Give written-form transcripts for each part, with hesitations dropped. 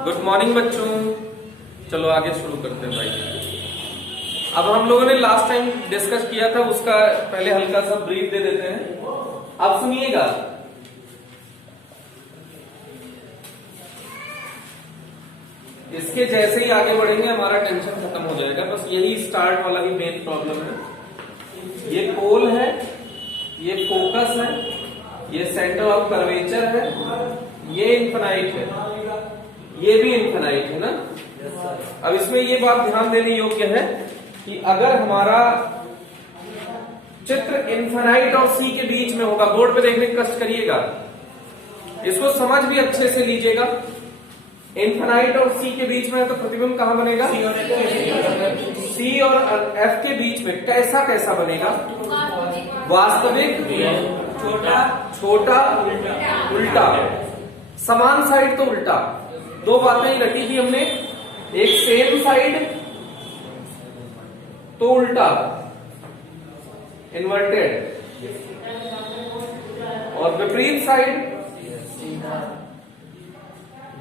Good morning बच्चों। चलो आगे शुरू करते हैं भाई। अब हम लोगों ने लास्ट टाइम डिस्कस किया था, उसका पहले हल्का सा ब्रीफ दे देते हैं। अब सुनिएगा, इसके जैसे ही आगे बढ़ेंगे हमारा टेंशन खत्म हो जाएगा। बस यही स्टार्ट वाला ही मेन प्रॉब्लम है। ये पोल है, ये फोकस है, ये सेंटर ऑफ कर्वेचर है, ये इन्फिनाइट है, ये भी इन्फिनाइट है ना। अब इसमें ये बात ध्यान देने योग्य है कि अगर हमारा चित्र इन्फिनाइट और सी के बीच में होगा, बोर्ड पे देखने का कष्ट करिएगा, इसको समझ भी अच्छे से लीजिएगा। इन्फिनाइट और सी के बीच में है तो प्रतिबिंब कहां बनेगा? सी और एफ के बीच में। कैसा कैसा बनेगा? वास्तविक, छोटा, उल्टा। समान साइड तो उल्टा। दो बातें ही रखी थी हमने, एक सेम साइड तो उल्टा, इन्वर्टेड, और विपरीत साइड,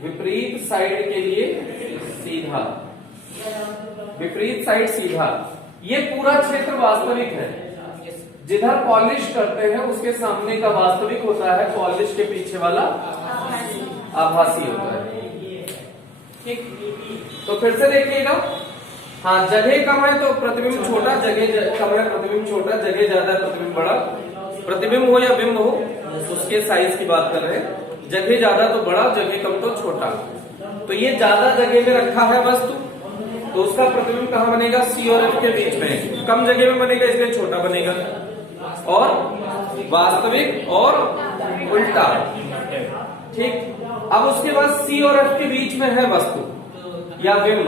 विपरीत साइड के लिए सीधा, विपरीत साइड सीधा। ये पूरा क्षेत्र वास्तविक है। जिधर पॉलिश करते हैं उसके सामने का वास्तविक होता है, पॉलिश के पीछे वाला आभासी होता है। ठीक, तो फिर से देखिएगा। हाँ, जगह कम है तो प्रतिबिंब छोटा, जगह कम है प्रतिबिंब छोटा, जगह ज्यादा है प्रतिबिंब बड़ा। प्रतिबिंब हो या बिंब हो, उसके साइज की बात कर रहे हैं। जगह ज्यादा तो बड़ा, जगह कम तो छोटा। तो ये ज्यादा जगह में रखा है वस्तु, तो उसका प्रतिबिंब कहां बनेगा? सी और एफ के बीच में। कम जगह में बनेगा इसलिए छोटा बनेगा। और वास्तविक और उल्टा। ठीक, अब उसके बाद सी और एफ के बीच में है वस्तु या बिंब,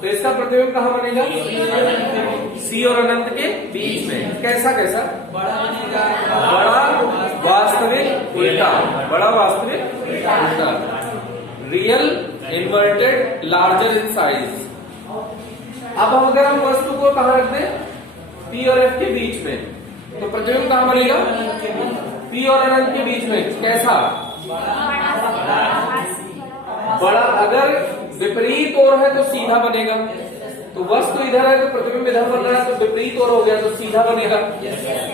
तो इसका प्रतिबिंब कहां बनेगा? सी और अनंत के बीच में। कैसा कैसा? बड़ा वास्तविक उल्टा, बड़ा वास्तविक उल्टा। Real, inverted, larger in size. अब अगर हम वस्तु को कहां रख दें? पी और एफ के बीच में, तो प्रतिबिंब कहां बनेगा? पी और अनंत के बीच में। कैसा? बड़ा। अगर विपरीत ओर है तो सीधा बनेगा, तो वस्तु इधर है तो प्रतिबिंब इधर बन रहा है, तो विपरीत ओर हो गया तो सीधा बनेगा।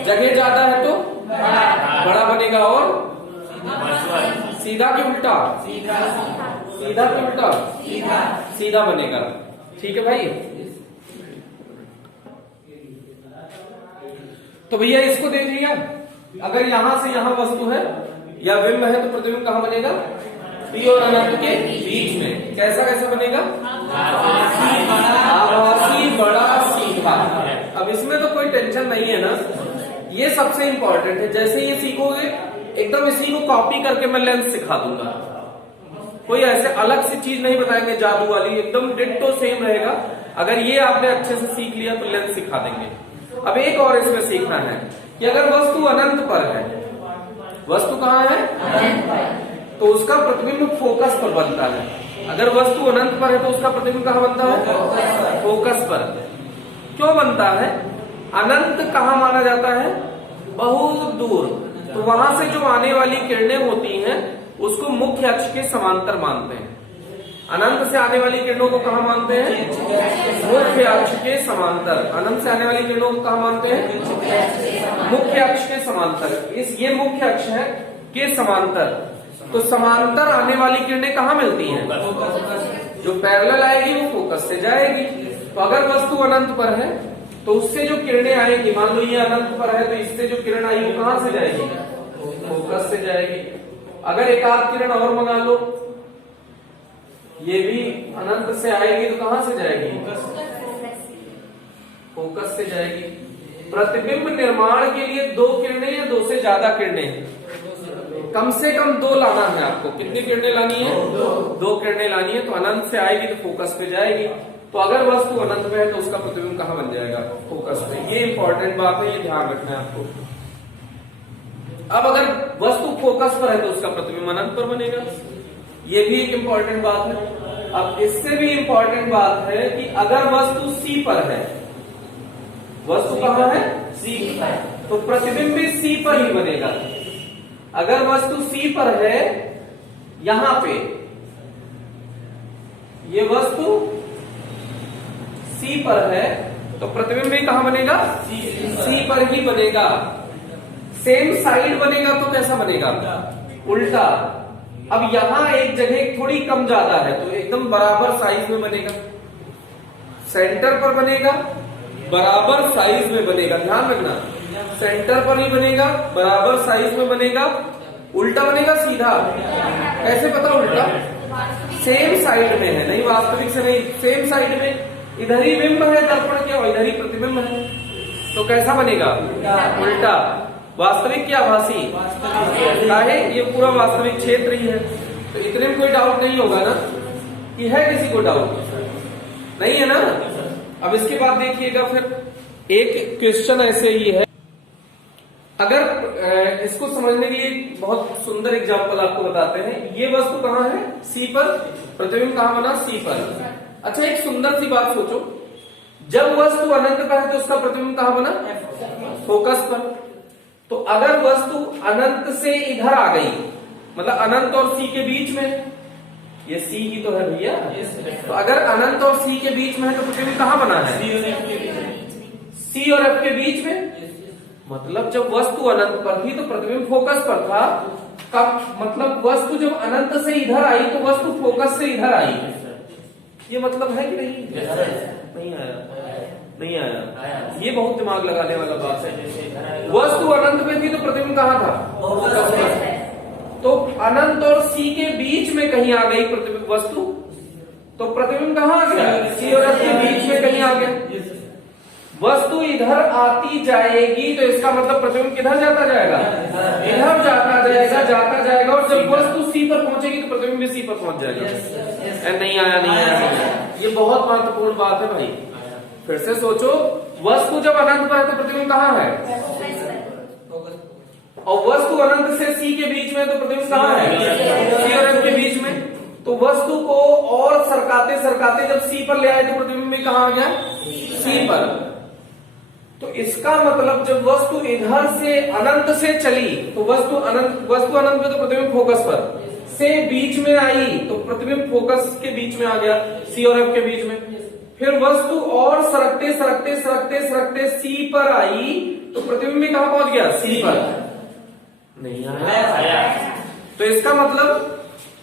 जगह ज्यादा है तो बड़ा बनेगा, और सीधा के उल्टा, सीधा के उल्टा सीधा बनेगा। ठीक है भाई। तो भैया इसको देख लिया। अगर यहां से यहां वस्तु है या बिंब है तो प्रतिबिंब कहां बनेगा? पी और अनंत के बीच में। कैसा कैसा बनेगा? आभासी, बड़ा, सीधा। अब इसमें तो कोई टेंशन नहीं है ना, ये सबसे इंपॉर्टेंट है। जैसे ये सीखोगे एकदम इसी को कॉपी करके मैं लेंस सिखा दूंगा। कोई ऐसे अलग सी चीज नहीं बताएंगे जादू वाली, एकदम डिट्टो सेम रहेगा। अगर ये आपने अच्छे से सीख लिया तो लेंस सिखा देंगे। अब एक और इसमें सीखना है कि अगर वस्तु अनंत पर है, वस्तु कहां है? तो उसका प्रतिबिंब फोकस पर बनता है। अगर वस्तु अनंत पर है तो उसका प्रतिबिंब कहां बनता है? फोकस पर। क्यों बनता है? अनंत कहां माना जाता है? बहुत दूर। तो वहां से जो आने वाली किरणें होती हैं उसको मुख्य अक्ष के समांतर मानते हैं। अनंत से आने वाली किरणों को कहां मानते हैं? मुख्य अक्ष के समांतर। अनंत से आने वाली किरणों को कहां मानते हैं? मुख्य अक्ष के समांतर। ये मुख्य अक्ष है के समांतर। तो समांतर आने वाली किरणें कहां मिलती हैं? जो पैरेलल आएगी वो फोकस से जाएगी। तो अगर वस्तु अनंत पर है तो उससे जो किरणें आएगी, मान लो ये अनंत पर है तो इससे जो किरण आई वो कहां से जाएगी? फोकस से जाएगी। अगर एक आध किरण और मंगा लो, ये भी अनंत से आएगी तो कहां से जाएगी? फोकस से जाएगी। प्रतिबिंब निर्माण के लिए दो किरणें या दो से ज्यादा किरणें, कम से कम दो लाना है आपको। कितनी किरणें लानी है? दो किरणें लानी है। तो अनंत से आएगी तो फोकस पे जाएगी। तो अगर वस्तु अनंत में है तो उसका प्रतिबिंब कहां बन जाएगा? फोकस पे। ये इंपॉर्टेंट बात है, ये ध्यान रखना है आपको। अब अगर वस्तु फोकस पर है तो उसका प्रतिबिंब अनंत पर बनेगा। ये भी एक इंपॉर्टेंट बात है। अब इससे भी इंपॉर्टेंट बात है कि अगर वस्तु सी पर है, वस्तु कहां है? सी पर, तो प्रतिबिंब भी सी पर ही बनेगा। अगर वस्तु सी पर है यहां पे, ये वस्तु C पर है तो प्रतिबिंब भी कहां बनेगा? C पर ही बनेगा। सेम साइड बनेगा तो कैसा बनेगा? उल्टा। अब यहां एक जगह थोड़ी कम ज्यादा है तो एकदम बराबर साइज में बनेगा, सेंटर पर बनेगा, बराबर साइज में बनेगा। ध्यान रखना, सेंटर पर ही बनेगा, बराबर साइज में बनेगा। उल्टा बनेगा सीधा। कैसे पता उल्टा? सेम साइड में है, नहीं वास्तविक से नहीं, सेम साइड में। इधर ही बिंब है दर्पण के और इधर ही प्रतिबिंब है, तो कैसा बनेगा? उल्टा। वास्तविक क्या आभासी? काहे? ये पूरा वास्तविक क्षेत्र ही है, तो इतने में कोई डाउट नहीं होगा ना कि है किसी को डाउट? नहीं है ना। अब इसके बाद देखिएगा, फिर एक क्वेश्चन ऐसे ही है। अगर इसको समझने के लिए बहुत सुंदर एग्जांपल आपको बताते हैं। ये वस्तु कहाँ है? C पर। प्रतिबिंब कहाँ बना? C पर। अच्छा, एक सुंदर सी बात सोचो, जब वस्तु अनंत पर है तो उसका प्रतिबिंब कहाँ बना? फोकस पर। तो अगर वस्तु अनंत से इधर आ गई, मतलब अनंत और C के बीच में, ये C ही तो है भैया, तो अगर अनंत और C के बीच में है तो प्रतिबिंब कहाँ बना है? C और F के बीच में। मतलब जब वस्तु अनंत पर थी तो प्रतिबिंब फोकस पर था। कब? मतलब वस्तु जब अनंत से इधर आई तो वस्तु फोकस से इधर आई। ये मतलब है कि नहीं? नहीं आया, नहीं आया। ये बहुत दिमाग लगाने वाला बात है। वस्तु अनंत में थी तो प्रतिबिंब कहाँ था? फोकस पर। तो अनंत और C के बीच में कहीं आ गई प्रतिबिंब वस्तु, तो प्रतिबिंब कहाँ आ गया? C और F के बीच में कहीं आ गया। वस्तु इधर आती जाएगी तो इसका मतलब प्रतिबिंब किधर जाता जाएगा? इधर जाता जाएगा, जाता जाएगा, और जब वस्तु C पर पहुंचेगी तो प्रतिबिंब भी C पर पहुंच जाएगा। नहीं आया, नहीं आया। ये बहुत महत्वपूर्ण बात है भाई। फिर से सोचो, वस्तु जब अनंत पर है तो प्रतिबिंब कहाँ है? और वस्तु अनंत से C के बीच में तो प्रतिबिंब कहाँ है? C और F के बीच में। तो वस्तु को और सरकाते सरकाते जब C पर ले आए तो प्रतिबिंब भी कहाँ आ गया? C पर। तो इसका मतलब जब वस्तु इधर से अनंत से चली तो वस्तु अनंत में तो प्रतिबिंब फोकस पर से बीच में आई तो प्रतिबिंब फोकस के बीच में आ गया, C और F के बीच में। फिर वस्तु और सरकते सरकते सरकते सरकते C पर आई तो प्रतिबिंब भी कहां पहुंच गया? C पर। नहीं आया। तो इसका मतलब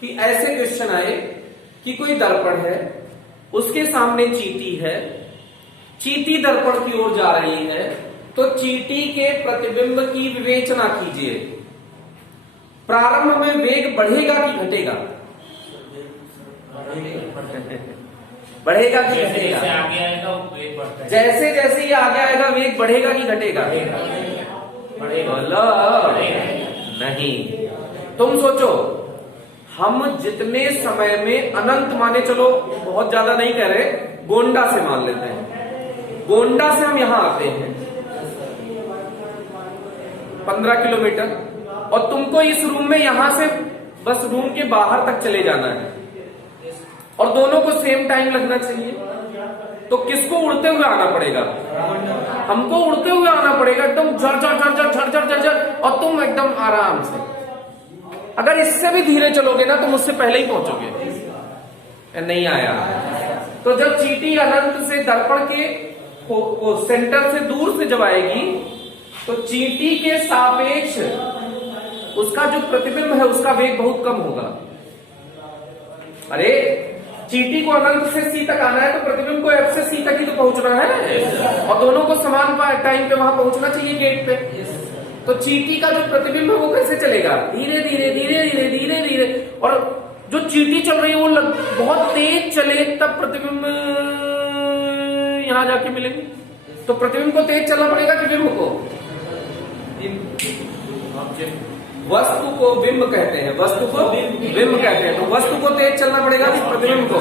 कि ऐसे क्वेश्चन आए कि कोई दर्पण है, उसके सामने चींटी है, चींटी दर्पण की ओर जा रही है, तो चींटी के प्रतिबिंब की विवेचना कीजिए। प्रारंभ में वेग बढ़ेगा कि घटेगा? बढ़ेगा कि घटेगा? जैसे जैसे ये आगे आएगा वेग बढ़ेगा कि घटेगा? नहीं। तुम सोचो, हम जितने समय में अनंत, माने चलो बहुत ज्यादा नहीं कह रहे, गोंडा से मान लेते हैं, गोंडा से हम यहां आते हैं 15 किलोमीटर, और तुमको इस रूम में यहां से बस रूम के बाहर तक चले जाना है, और दोनों को सेम टाइम लगना चाहिए। तो किसको उड़ते हुए आना पड़ेगा? हमको उड़ते हुए आना पड़ेगा, एकदम झर झर झर झर झर झर झर झर, और तुम एकदम आराम से। अगर इससे भी धीरे चलोगे ना तो मुझसे पहले ही पहुंचोगे। नहीं आया। तो जब चींटी अनंत से दर्पण के सेंटर से दूर से जब आएगी तो चींटी के सापेक्ष उसका जो प्रतिबिंब है उसका वेग बहुत कम होगा। अरे चींटी को अनंत से C तक आना है तो प्रतिबिंब को F से C तक ही तो पहुंचना है, और दोनों को समान टाइम पे वहां पहुंचना चाहिए गेट पे। तो चींटी का जो प्रतिबिंब है वो कैसे चलेगा? धीरे धीरे धीरे धीरे धीरे धीरे। और जो चींटी चल रही है वो बहुत तेज चले तब प्रतिबिंब यहां जाके मिलेंगे। तो प्रतिबिंब को तेज चलना पड़ेगा कि बिंब को? वस्तु को बिंब कहते हैं, वस्तु को बिंब कहते हैं। तो वस्तु को तेज चलना पड़ेगा कि प्रतिबिंब को?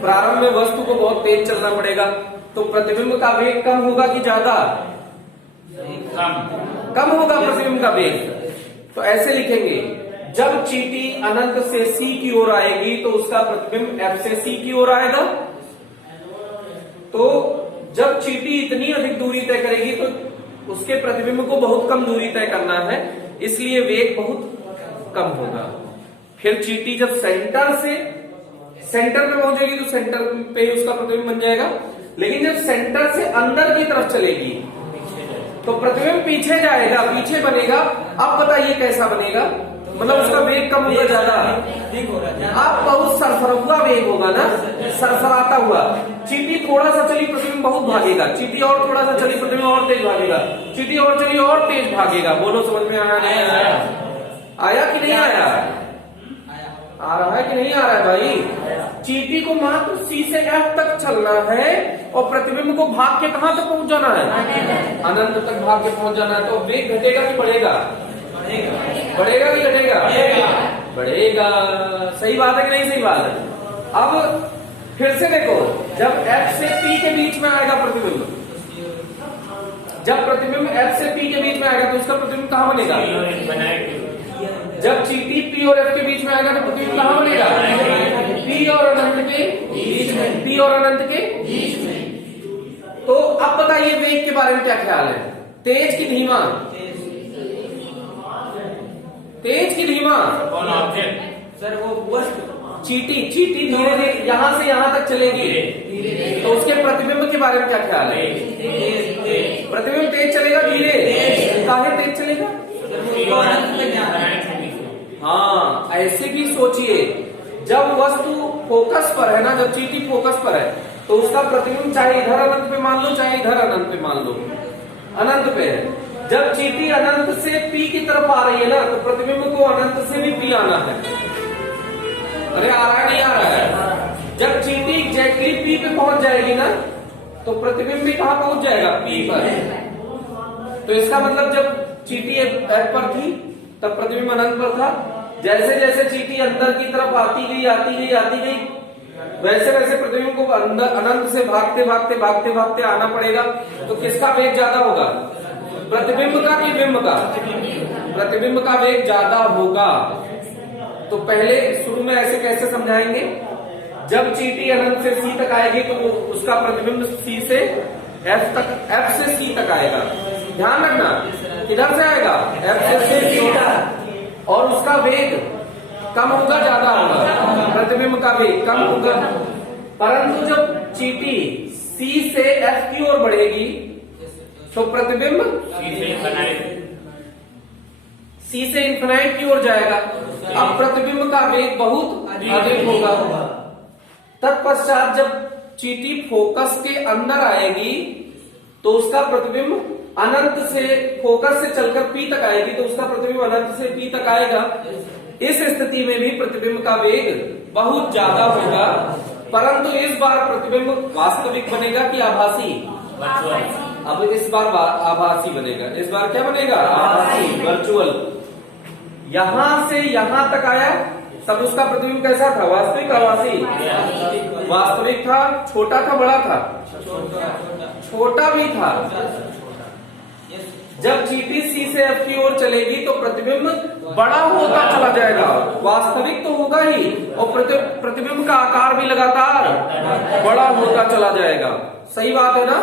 प्रारंभ में वस्तु को बहुत तेज चलना पड़ेगा, तो प्रतिबिंब का वेग कम होगा कि ज्यादा? कम होगा प्रतिबिंब का वेग। तो ऐसे लिखेंगे, जब चींटी अनंत से C की ओर आएगी तो उसका प्रतिबिंब F से C की ओर आएगा। तो जब चींटी इतनी अधिक दूरी तय करेगी तो उसके प्रतिबिंब को बहुत कम दूरी तय करना है, इसलिए वेग बहुत कम होगा। फिर चींटी जब सेंटर से सेंटर पे पहुंचेगी तो सेंटर पे ही उसका प्रतिबिंब बन जाएगा। लेकिन जब सेंटर से अंदर की तरफ चलेगी तो प्रतिबिंब पीछे जाएगा, पीछे बनेगा। अब बताइए कैसा बनेगा, मतलब उसका वेग कम होगा ज्यादा, अब बहुत सरसरा वेग होगा ना, सरसराता हुआ। चींटी थोड़ा सा चली प्रतिबिंब बहुत भागेगा, चींटी और थोड़ा सा चली प्रतिबिंब और तेज भागेगा, चींटी और चली और तेज भागेगा। बोलो समझ में आया नहीं आया? आया कि नहीं आया? आ रहा है कि नहीं आ रहा है भाई? चींटी को मात्र सी से एफ तक चलना है और प्रतिबिंब को भाग के कहां तक पहुंच जाना है? अनंत तक भाग के पहुंच जाना है। तो वेग घटेगा कि बढ़ेगा? बढ़ेगा कि घटेगा? बढ़ेगा। सही बात है कि नहीं सही बात है? अब फिर से देखो, जब F से P के बीच में आएगा प्रतिबिंब, जब प्रतिबिंब F से P के बीच में आएगा तो उसका प्रतिबिंब कहां बनेगा? जब चींटी P और F के बीच में आएगा तो प्रतिबिंब कहां बनेगा? P और अनंत के बीच में, P और अनंत के बीच में। तो अब बताइए वेग के बारे में क्या ख्याल है? तेज की धीमा? तेज की धीमा? कौन ऑब्जेक्ट? सर वो चींटी धीरे धीरे यहां से यहां तक चलेगी तो उसके प्रतिबिंब के बारे में क्या ख्याल है? प्रतिबिंब तेज चलेगा धीरे? काहे तेज चलेगा? हाँ, ऐसे भी सोचिए, जब वस्तु फोकस पर है ना, जब चींटी फोकस पर है तो उसका प्रतिबिंब चाहे इधर अनंत पे मान लो चाहे इधर अनंत पे मान लो, अनंत पे है। जब चींटी अनंत से P की तरफ आ रही है ना तो प्रतिबिंब को अनंत से भी P आना है। अरे आ रहा है नहीं आ रहा है? जब चींटी एग्जैक्टली P पे पहुंच जाएगी ना तो प्रतिबिंब भी कहां पहुंच जाएगा? P पर। तो इसका मतलब जब चींटी F पर थी तब प्रतिबिंब अनंत पर था। जैसे जैसे चींटी अंदर की तरफ आती गई वैसे वैसे प्रतिबिंब को अंदर अनंत से भागते आना पड़ेगा। तो किसका वेग ज्यादा होगा? प्रतिबिंब का कि बिंब का? प्रतिबिंब का वेग ज्यादा होगा। तो पहले शुरू में ऐसे कैसे समझाएंगे? जब चींटी अनंत से C तक आएगी तो उसका प्रतिबिंब C से F तक, F से C तक आएगा। ध्यान रखना, किधर से आएगा? F से C तक। और उसका वेग कम होगा ज्यादा होगा? प्रतिबिंब का वेग कम होगा। परंतु जब चींटी C से F की ओर बढ़ेगी तो प्रतिबिंब C से इन्फिनाइट की ओर जाएगा। अब प्रतिबिंब का वेग बहुत अधिक होगा। तत्पश्चात जब चींटी फोकस के अंदर आएगी तो उसका प्रतिबिंब अनंत से, फोकस से चलकर P तक आएगी तो उसका प्रतिबिंब अनंत से P तक आएगा। इस स्थिति में भी प्रतिबिंब का वेग बहुत ज्यादा होगा। परंतु इस बार प्रतिबिंब वास्तविक बनेगा कि आभासी? अब इस बार आभासी बनेगा। इस बार क्या बनेगा? आभासी, वर्चुअल। यहां से यहां तक आया तब उसका प्रतिबिंब कैसा था? वास्तविक आभासी? वास्तविक था। छोटा था बड़ा था? छोटा भी था। जब चींटी C से F की ओर चलेगी तो प्रतिबिंब बड़ा होता चला जाएगा। वास्तविक तो होगा ही और प्रतिबिंब का आकार भी लगातार बड़ा होता चला जाएगा। सही बात है ना?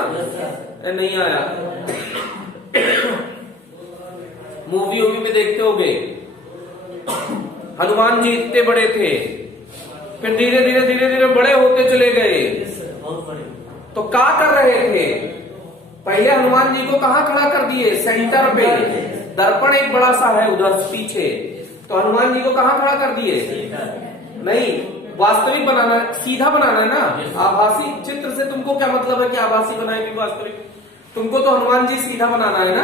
नहीं आया? मूवी में देखते होगे, हनुमान जी इतने बड़े थे, फिर धीरे धीरे बड़े होते चले गए। तो क्या कर रहे थे? पहले हनुमान जी को कहां खड़ा कर दिए? सेंटर पे। दर्पण एक बड़ा सा है उधर पीछे, तो हनुमान जी को कहां खड़ा कर दिए? नहीं, वास्तविक बनाना, सीधा बनाना है ना। आभासी चित्र से तुमको क्या मतलब है कि आभासी बनाएंगे वास्तविक? तुमको तो हनुमान जी सीधा बनाना है ना।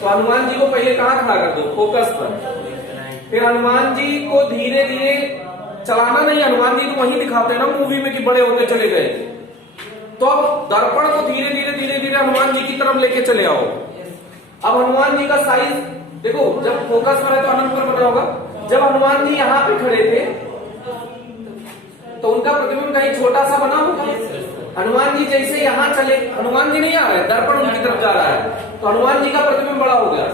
तो हनुमान जी को पहले कहां खड़ा कर दो? फोकस पर। फिर हनुमान जी को धीरे धीरे चलाना नहीं, हनुमान जी तो वहीं दिखाते हैं ना मूवी में कि बड़े होते चले गए। तो अब दर्पण को धीरे धीरे हनुमान जी की तरफ लेके चले आओ। अब हनुमान जी का साइज देखो, जब फोकस पर है तो अनंत पर बना होगा। जब हनुमान जी यहाँ पे खड़े थे तो उनका प्रतिबिंब कहीं छोटा सा बना होगा। हनुमान जी जैसे यहाँ चले, हनुमान जी नहीं आ रहे, दर्पण उनकी तरफ जा रहा है, तो हनुमान जी का प्रतिबिंब बड़ा हो गया।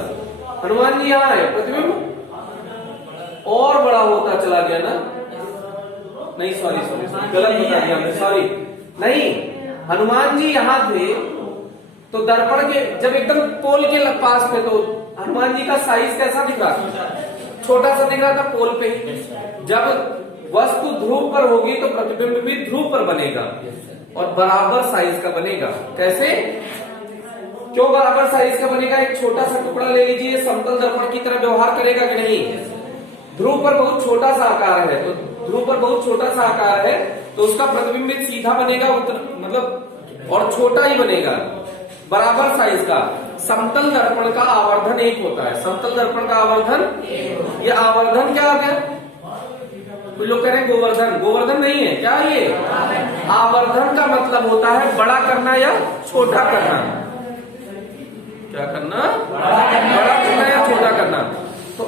हनुमान जी यहाँ है, प्रतिबिंब और बड़ा होता चला गया ना। नहीं, सॉरी गलत बता दिया हमने, सॉरी। नहीं, हनुमान जी यहाँ थे तो दर्पण के जब एकदम पोल के पास थे तो हनुमान जी का साइज कैसा दिख रहा था? छोटा सा दिख रहा था पोल पे ही। जब वस्तु ध्रुव पर होगी तो प्रतिबिंब भी ध्रुव पर बनेगा और बराबर साइज का बनेगा। कैसे? क्यों बराबर साइज का बनेगा? एक छोटा सा टुकड़ा ले लीजिए, समतल दर्पण की तरह व्यवहार करेगा कि नहीं? ध्रुव पर बहुत छोटा सा आकार है, तो ध्रुव पर बहुत छोटा सा आकार है तो उसका प्रतिबिंब सीधा बनेगा, मतलब और छोटा ही बनेगा, बराबर साइज का। समतल दर्पण का आवर्धन 1 होता है। समतल दर्पण का आवर्धन, ये आवर्धन क्या आ गया? कुछ लोग कह रहे हैं गोवर्धन, गोवर्धन नहीं है क्या? ये आवर्धन का मतलब होता है बड़ा करना या छोटा करना। क्या करना? बड़ा करना या छोटा करना। तो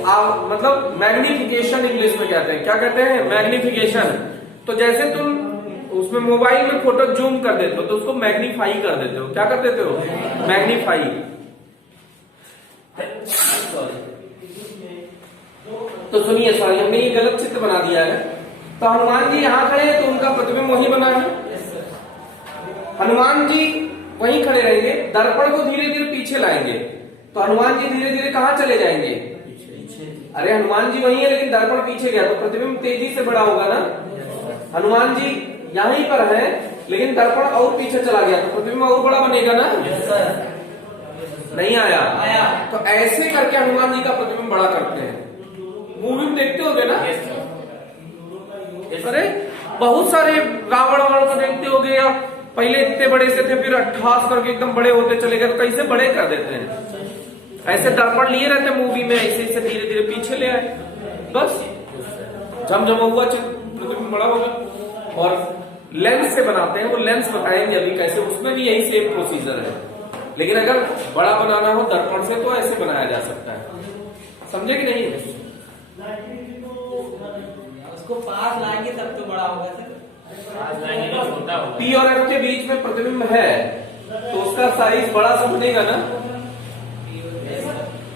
मतलब मैग्निफिकेशन इंग्लिश में कहते हैं। क्या कहते हैं? मैग्निफिकेशन। तो जैसे तुम उसमें मोबाइल में फोटो जूम कर देते हो तो उसको मैग्नीफाई कर देते हो। क्या कर देते हो? मैग्नीफाई। तो सुनिए, सॉरी हमने ये गलत चित्र बना दिया है। तो हनुमान जी यहाँ खड़े हैं तो उनका प्रतिबिंब वहीं बना है। हनुमान जी वहीं खड़े रहेंगे, दर्पण को धीरे धीरे पीछे लाएंगे तो हनुमान जी धीरे धीरे कहाँ चले जाएंगे? अरे हनुमान जी वहीं है लेकिन दर्पण पीछे गया तो प्रतिबिंब तेजी से बड़ा होगा ना। हनुमान जी यहीं पर है लेकिन दर्पण और पीछे चला गया तो प्रतिबिंब और बड़ा बनेगा ना। नहीं आया? तो ऐसे करके हनुमान जी का प्रतिबिंब बड़ा करते हैं। मूवी में देखते होगे ना? अरे बहुत सारे रावण वावण को देखते होगे, या पहले इतने बड़े से थे फिर 28 करके एकदम बड़े होते चले गए, तो कैसे बड़े कर देते हैं। ऐसे दर्पण लिए रहते मूवी में, ऐसे ऐसे धीरे धीरे पीछे ले आए, बस झमझम हुआ प्रतिबिंब बड़ा होगा। और लेंस से बनाते हैं, वो लेंस बताएंगे अभी कैसे, उसमें भी यही सेम प्रोसीजर है। लेकिन अगर बड़ा बनाना हो दर्पण से तो ऐसे बनाया जा सकता है। समझे कि नहीं? उसको पास लाएंगे तब तो बड़ा होगा सर। पास लाएंगे तो छोटा होगा। P और F के बीच में प्रतिबिंब है तो उसका साइज बड़ा सा बनेगा ना,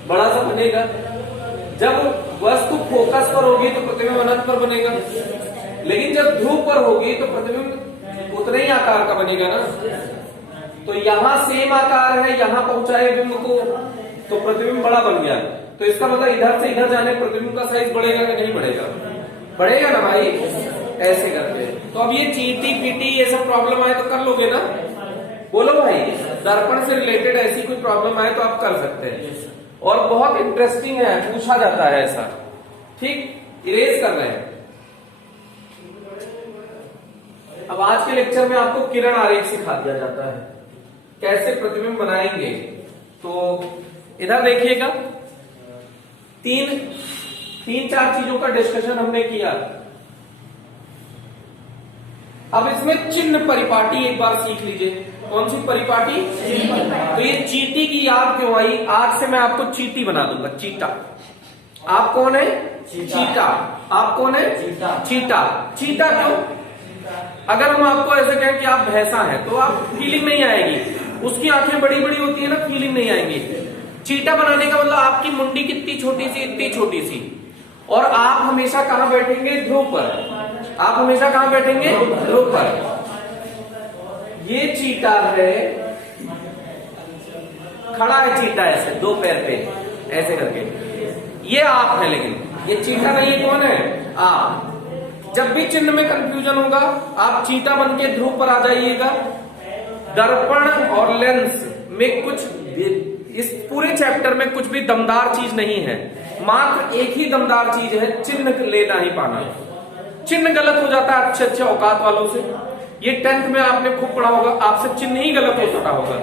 बड़ा सा बनेगा। जब वस्तु फोकस पर होगी तो प्रतिबिंब अनंत पर बनेगा, लेकिन जब ध्रुव पर होगी तो प्रतिबिंब उतने ही आकार का बनेगा ना। तो यहाँ सेम आकार है, यहाँ पहुंचाए बिंब को तो प्रतिबिंब बड़ा बन गया। तो इसका मतलब इधर से इधर जाने प्रतिबिंब का साइज बढ़ेगा कि नहीं बढ़ेगा? बढ़ेगा ना भाई, ऐसे करके। तो अब ये चीटी पीटी ये सब प्रॉब्लम आए तो कर लोगे ना? बोलो भाई, दर्पण से रिलेटेड ऐसी कोई प्रॉब्लम आए तो आप कर सकते हैं। और बहुत इंटरेस्टिंग है, पूछा जाता है ऐसा। ठीक, इरेज कर रहे हैं। अब आज के लेक्चर में आपको किरण आरेख सिखा दिया जाता है कैसे प्रतिबिंब बनाएंगे। तो इधर देखिएगा, तीन चार चीजों का डिस्कशन हमने किया। अब इसमें चिन्ह परिपाटी एक बार सीख लीजिए। कौन सी परिपाटी? तो ये चीटी की याद क्यों आई? आज से मैं आपको चीटी बना दूंगा, चीटा। आप कौन है? चीटा। आप कौन है? चीटा। चीटा क्यों? अगर हम आपको ऐसे कहें कि आप भैंसा हैं तो आप फीलिंग नहीं आएगी। उसकी आंखें बड़ी बड़ी होती है ना, फीलिंग नहीं आएंगी। चीटा बनाने का मतलब आपकी मुंडी कितनी छोटी सी, इतनी छोटी सी, और आप हमेशा कहां बैठेंगे? ध्रुव पर। आप हमेशा कहां बैठेंगे? ध्रुव पर। ये चीटा है, खड़ा है चीटा ऐसे दो पैर पे ऐसे करके, ये आप है, लेकिन ये चीटा नहीं है। कौन है? आप। जब भी चिन्ह में कंफ्यूजन होगा आप चीटा बन के ध्रुव पर आ जाइएगा। दर्पण और लेंस में कुछ, इस पूरे चैप्टर में कुछ भी दमदार चीज नहीं है, मात्र एक ही दमदार चीज है, चिन्ह ले नहीं पाना। चिन्ह गलत हो जाता है अच्छे अच्छे औकात वालों से। ये 10th में आपने खूब पढ़ा होगा, आपसे चिन्ह ही गलत हो सकता होगा।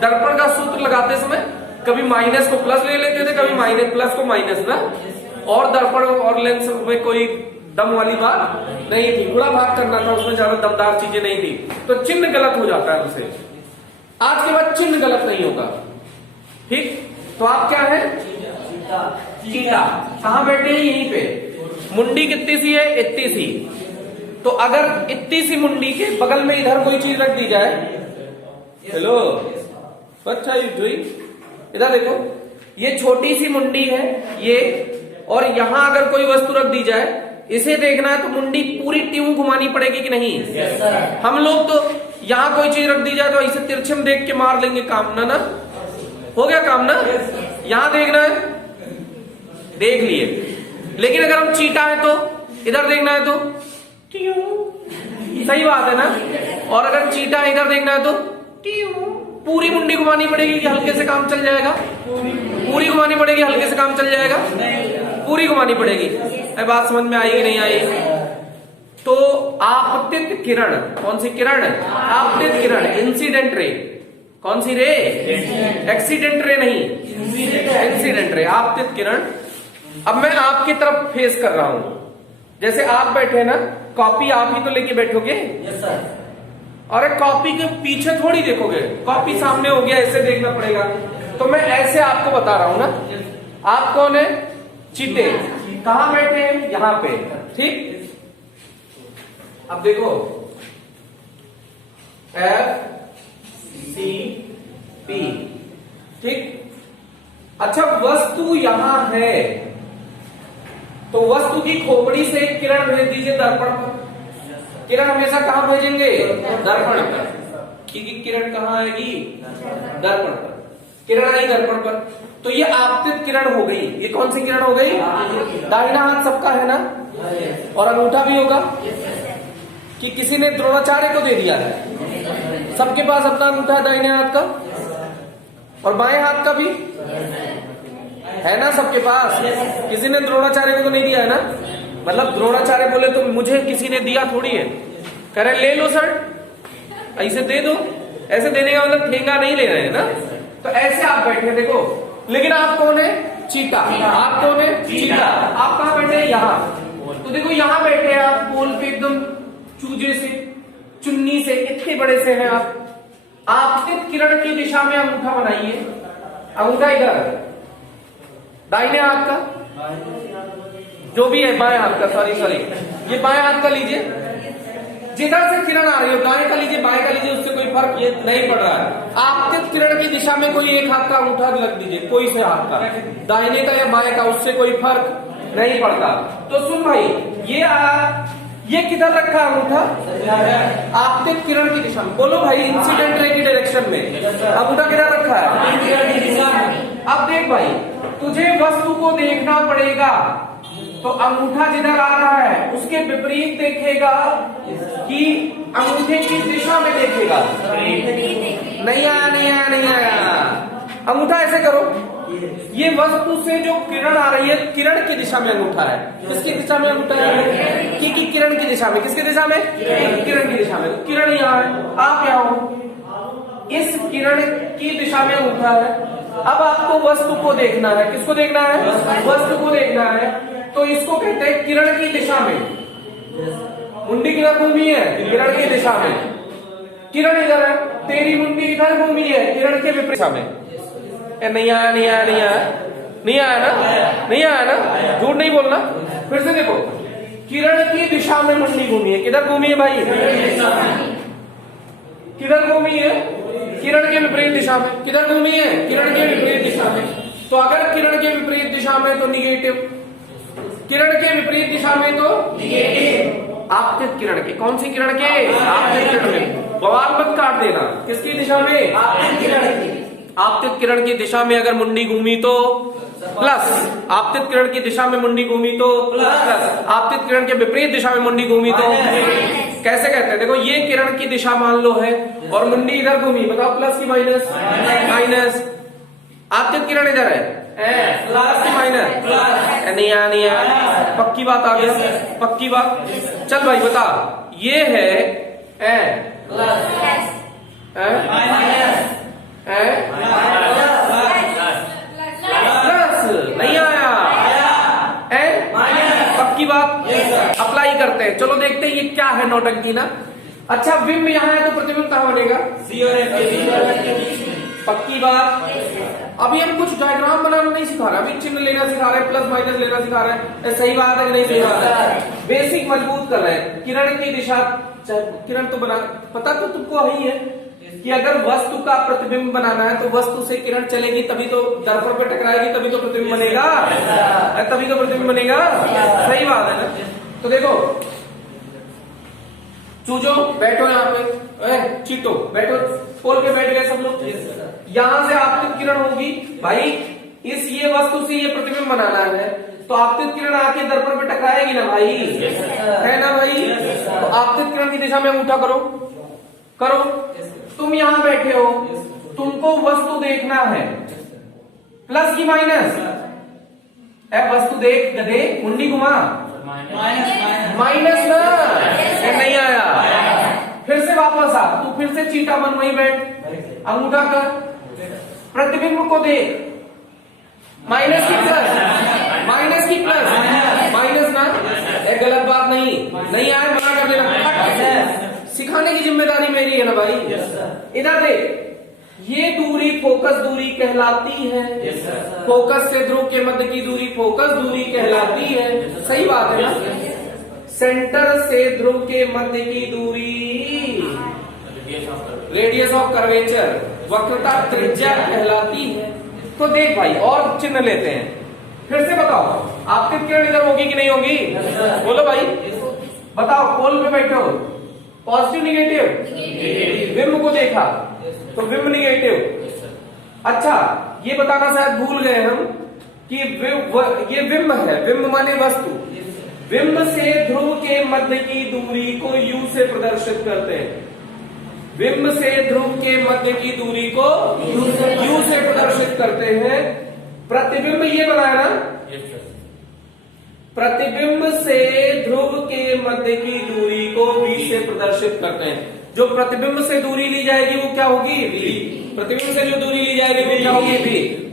दर्पण का सूत्र लगाते समय कभी माइनस को प्लस ले लेते थे, कभी माइनस प्लस को माइनस ना। और दर्पण और लेंस में कोई दम वाली बात नहीं थी, गुणा भाग करना था, उसमें ज्यादा दमदार चीजें नहीं थी। तो चिन्ह गलत हो जाता है उसे। आज के बाद चिन्ह गलत नहीं होगा। ठीक, तो आप क्या है? चीटा। कहां बैठे हैं? यहीं पे। मुंडी कितनी सी है? इतनी सी। तो अगर इतनी सी मुंडी के बगल में इधर कोई चीज रख दी जाए, hello what are you doing? इधर देखो, ये छोटी सी मुंडी है ये, और यहां अगर कोई वस्तु रख दी जाए, इसे देखना है तो मुंडी पूरी ट्यूब घुमानी पड़ेगी कि नहीं? हम लोग तो यहां कोई चीज रख दी जाए तो इसे तिरछे में देख के मार लेंगे, काम ना हो गया काम ना। यहां देखना है, देख लिए। लेकिन अगर हम चीटा है तो इधर देखना है तो सही बात है ना। और अगर चीटा इधर देखना है तो पूरी मुंडी घुमानी पड़ेगी कि हल्के से काम चल जाएगा? पूरी घुमानी पड़ेगी, हल्के से काम चल जाएगा? पूरी घुमानी पड़ेगी। अब बात समझ में आई कि नहीं आई? तो आपतित किरण, कौन सी किरण? आपतित किरण, इंसिडेंट रे। कौन सी रे? एक्सीडेंट रे नहीं, इंसिडेंट रे, आपतित किरण। अब मैं आपकी तरफ फेस कर रहा हूं, जैसे आप बैठे हैं ना, कॉपी आप ही तो लेके बैठोगे। Yes sir. और कॉपी के पीछे थोड़ी देखोगे, कॉपी सामने हो गया, ऐसे देखना पड़ेगा। तो मैं ऐसे आपको बता रहा हूं ना। आप कौन है? चीते। कहां बैठे हैं? यहां पे, ठीक। अब देखो, FCP, ठीक। अच्छा, वस्तु यहां है तो वस्तु की खोपड़ी से एक किरण भेज दीजिए दर्पण पर। किरण हमेशा कहां भेजेंगे? दर्पण पर। क्योंकि किरण कहां आएगी? दर्पण पर। किरण आई दर्पण पर, तो ये आपतित किरण हो गई। ये कौन सी किरण हो गई? दाहिना हाथ सबका है ना, और अंगूठा भी होगा कि किसी ने द्रोणाचार्य को दे दिया है? सबके पास अपना अंगूठा है दाहिने हाथ का, और बाएं हाथ का भी है ना सबके पास। किसी ने द्रोणाचार्य को तो नहीं दिया है ना? मतलब द्रोणाचार्य बोले तो मुझे किसी ने दिया थोड़ी है। कह रहे ले लो सर, ऐसे दे दो। ऐसे देने का मतलब ठेंगा नहीं ले रहे हैं ना। तो ऐसे आप बैठे, देखो। लेकिन आप कौन है? चीता। आप कौन है? चीता। आप कहां बैठे हैं? यहां। तो देखो यहां बैठे हैं आप, पोल पे एकदम चूजे से, चुन्नी से, इतने बड़े से हैं आप। आपतित किरण की दिशा में अंगूठा बनाइए। अंगूठा इधर, दाहिने हाथ का जो भी है, बाएं हाथ का, सॉरी, ये बाएं हाथ का लीजिए। जिधर से किरण आ रही है, दाएं का लीजिए, बाएं का लीजिए, उससे कोई फर्क ये नहीं पड़ रहा है। आपतित किरण की दिशा में कोई एक हाथ का अंगूठा रख दीजिए, कोई से हाथ का, दाहिने का या बाएं का, उससे कोई फर्क नहीं पड़ता। तो सुन भाई, ये किधर रखा अंगूठा? आपतित किरण की दिशा में। बोलो भाई, इंसिडेंट रे की डायरेक्शन में अंगूठा किधर रखा है? अब देख भाई, तुझे वस्तु को देखना पड़ेगा, तो अंगूठा जिधर आ रहा है उसके विपरीत देखेगा कि अंगूठे की दिशा में देखेगा? नहीं आया। अंगूठा ऐसे करो, ये वस्तु से जो किरण आ रही है, किरण की दिशा में अंगूठा है। किसकी दिशा में अंगूठा है? कि किरण की दिशा में। किसकी दिशा में? किरण की दिशा में। किरण यहाँ है, आप यहाँ हो, इस किरण की दिशा में अंगूठा है। अब आपको वस्तु को देखना है। किसको देखना है? वस्तु को देखना है। तो इसको कहते हैं किरण की दिशा में। मुंडी किधर घूमी है? किरण की दिशा में। किरण इधर है, तेरी मुंडी इधर घूमी है, किरण के विपरीत दिशा में। नहीं आया ना? झूठ नहीं बोलना। फिर से देखो, किरण की दिशा में मुंडी घूमी है। किधर घूमी है भाई? किधर घूमी है? किरण के विपरीत दिशा में। किधर घूमी है? किरण के विपरीत दिशा में। तो अगर किरण के विपरीत दिशा में तो निगेटिव, किरण के विपरीत दिशा में तो निगेटिव। आपतित किरण के, कौन सी किरण के? आपतित किरण के। बवाल मत काट देना। किसकी दिशा में? आपतित किरण की। आपतित किरण की दिशा में अगर मुंडी घूमी तो प्लस, आपतित किरण की दिशा में मुंडी घूमी तो प्लस, आपतित किरण के विपरीत दिशा में मुंडी घूमी तो कैसे कहते हैं? देखो, ये किरण की दिशा मान लो है और मुंडी इधर घूमी, बताओ प्लस की माइनस? माइनस। आपतित किरण इधर है, प्लस की माइनस? नहीं आया। पक्की बात आ गया? पक्की बात। चल भाई बता, ये है प्लस, नहीं आया? पक्की बात। अप्लाई करते हैं, चलो देखते हैं ये क्या है नौटंकी ना। अच्छा, बिंब यहाँ है तो प्रतिबिंब कहाँ बनेगा? पक्की बात। अभी हम कुछ डायग्राम बनाना नहीं सिखा रहे, अभी चिन्ह लेना सिखा रहे हैं, प्लस माइनस लेना सिखा रहे हैं। सही बात है कि नहीं? सही बात है। बेसिक मजबूत कर रहे हैं। किरण की दिशा, किरण तो बना, पता तो तुमको ही है कि अगर वस्तु का प्रतिबिंब बनाना है तो वस्तु से किरण चलेगी, तभी तो दर्पण पे टकराएगी, तभी तो प्रतिबिंब बनेगा, तभी तो प्रतिबिंब बनेगा। सही बात है ना? तो देखो, चूजो बैठो यहाँ पे, चीटो बैठो, पोल पे बैठ गए सब लोग। यहां से आपतित किरण होगी भाई, इस ये वस्तु से ये प्रतिबिंब बनाना है, तो आपतित किरण आके दर्पण पे टकराएगी ना भाई, है ना भाई। तो आपतित किरण की दिशा में अंगूठा करो, करो। तुम यहां बैठे हो, तुमको वस्तु देखना है, प्लस की माइनस? वस्तु देख गधे, मुंडी घुमा, माइनस ना, नहीं आया। फिर से वापस आ, तू फिर से चीटा बन, वहीं बैठ, अंगूठा कर, प्रतिबिंब को देख, माइनस की प्लस, माइनस की प्लस, माइनस ना, एक गलत बात नहीं, नहीं आए मना कर देना, सिखाने की जिम्मेदारी मेरी है ना भाई। इधर देख, ये दूरी फोकस दूरी कहलाती है, फोकस से ध्रुव के मध्य की दूरी फोकस दूरी कहलाती है, सही बात है ना। सेंटर से ध्रुव के मध्य की दूरी रेडियस ऑफ कर्वेचर, वक्रता त्रिज्या कहलाती है। तो देख भाई, और चिन्ह लेते हैं, फिर से बताओ, आपकी किरण इधर होगी कि नहीं होगी? बोलो भाई, बताओ, पोल पे बैठो, पॉजिटिव निगेटिव, विम्ब को देखा तो विम्ब निगेटिव। अच्छा, ये बताना शायद भूल गए हम कि ये विम्ब है, विम्ब माने वस्तु, विम्ब से ध्रुव के मध्य की दूरी को यू से प्रदर्शित करते हैं, विम्ब से ध्रुव के मध्य की दूरी को यू से प्रदर्शित करते हैं। प्रतिबिंब ये बनाया ना, प्रतिबिंब से ध्रुव के मध्य की दूरी को v से प्रदर्शित करते हैं। जो प्रतिबिंब से दूरी ली जाएगी वो क्या होगी? v। प्रतिबिंब से जो दूरी ली जाएगी वो क्या होगी? v।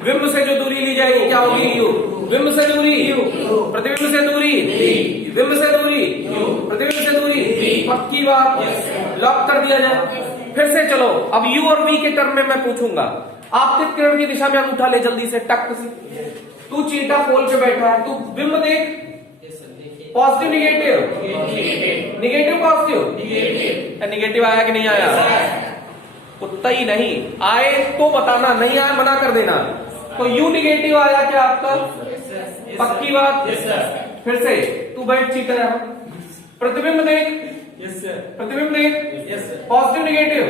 विम्ब से जो दूरी ली जाएगी क्या होगी? u। विम्ब से दूरी u, प्रतिबिंब से दूरी v, विम्ब से दूरी u, प्रतिबिंब से दूरी v। पक्की बात, लॉक कर दिया जाए। फिर से चलो, अब u और v के टर्म में मैं पूछूंगा, आपतित किरण की दिशा में अंगूठा ले जल्दी से, टक से। तू चीटा पोल पे बैठा है, तू बिंब देख, positive negative, negative positive, negative आया कि नहीं आया? उतना ही नहीं आए तो बताना, नहीं आए मना कर देना। तो यू निगेटिव आया क्या आपका? पक्की बात। फिर से तू बैठ चीटा यहां, प्रतिबिंब देख, प्रतिबिंब देख, पॉजिटिव निगेटिव,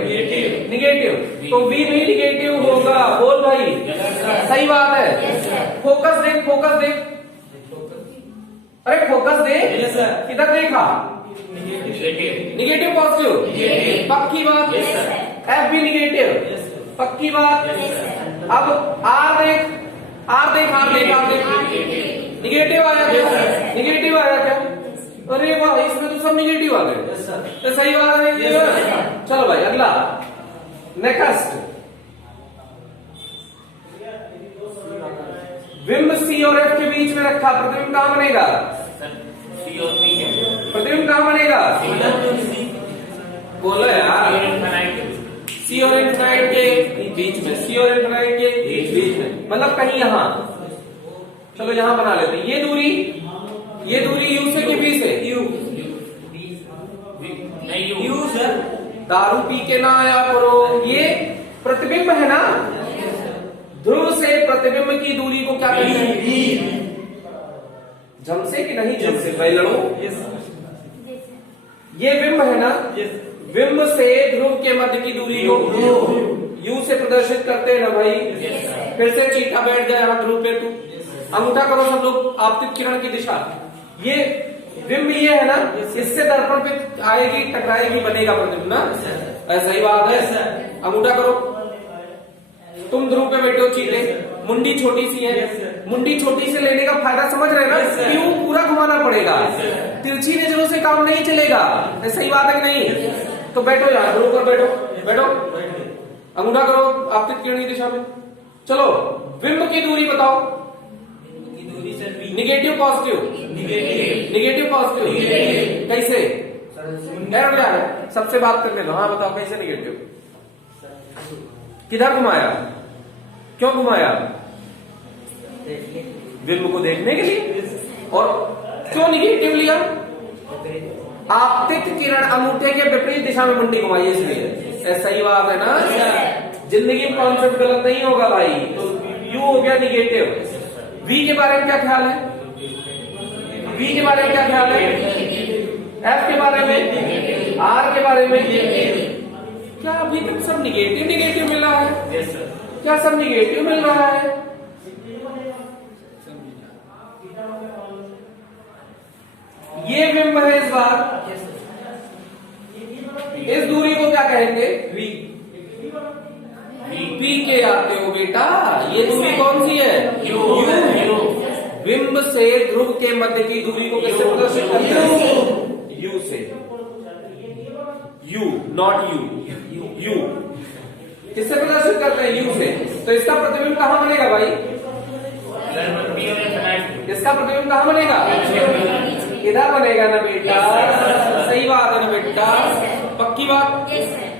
निगेटिव, तो बी भी निगेटिव होगा। बोल भाई, सही बात है। फोकस देख, फोकस देख, अरे फोकस देख, किधर देखा? निगेटिव पॉजिटिव, पक्की बात। एफ भी निगेटिव, पक्की बात। अब आर देख, आर देख, आर देख, आर देख, निगेटिव आया क्या? निगेटिव आया क्या? अरे वाह, इसमें तो सब निगेटिव आ गए, तो सही बात है। चलो भाई अगला, नेक्स्ट, विम्ब सी और एफ के बीच में रखा, प्रतिबिंब कहां बनेगा? प्रतिबिंब कहां बनेगा? बोलो यार, सी और इन्फिनाइट के बीच में, सी और इन्फिनाइट के बीच में, मतलब कहीं यहां। चलो यहां बना लेते हैं, ये दूरी यू से कि बी से? यू सर, दारू पी के ना आया करो। ये प्रतिबिंब है ना, ध्रुव से प्रतिबिंब की दूरी को क्या कहते हैं? जमसे कि नहीं जमसे भाई लड़ो। ये बिंब है ना, बिंब से ध्रुव के मध्य की दूरी को यू से प्रदर्शित करते हैं ना भाई। फिर से चीटा बैठ जाए यहां ध्रुव पे, तू अंगूठा करो सब लोग, आपतित किरण की दिशा। ये बिंब ये है ना, इससे दर्पण पे आएगी, टकराएगी, बनेगा प्रतिबिंब ना, ऐसा ही बात है। अंगूठा करो, तुम ध्रुव पे बैठे हो चीटे, मुंडी छोटी सी है, मुंडी छोटी से लेने का फायदा समझ रहे ना, क्यों पूरा घुमाना पड़ेगा, तिरछी नजरों से काम नहीं चलेगा, सही बात है कि नहीं? तो बैठो यार, ध्रुव पर बैठो, बैठो, अंगूठा करो आपतित किरण की दिशा में। चलो बिंब की दूरी बताओ, निगेटिव पॉजिटिव, निगेटिव पॉजिटिव, कैसे? सबसे बात करने दो, हाँ बताओ कैसे निगेटिव? किधर घुमाया, क्यों घुमाया? बिंब को देखने के लिए। और क्यों निगेटिव लिया? आपतित किरण अंगूठे के विपरीत दिशा में मुंडी घुमाई, इसलिए। सही बात है ना, जिंदगी में कॉन्सेप्ट गलत नहीं होगा भाई। तो यू हो गया निगेटिव। वी के बारे में क्या ख्याल है? वी के बारे में क्या ख्याल है? एफ के बारे में, आर के बारे में? क्या अभी तक सब निगेटिव निगेटिव मिल रहा है? क्या सब निगेटिव मिल रहा है? ये बिंब है इस बार, इस दूरी को क्या कहेंगे? पी के आते हो बेटा, ये दूरी कौन सी है? यू। बिंब से ध्रुव के मध्य की दूरी को किससे प्रदर्शित करते हो? यू से। यू, नॉट यू, यू किससे प्रदर्शित करते हैं? यू से। तो इसका प्रतिबिंब कहां बनेगा भाई? इसका प्रतिबिंब कहां बनेगा? इधर बनेगा ना बेटा? सही बात है ना बेटा? पक्की बात?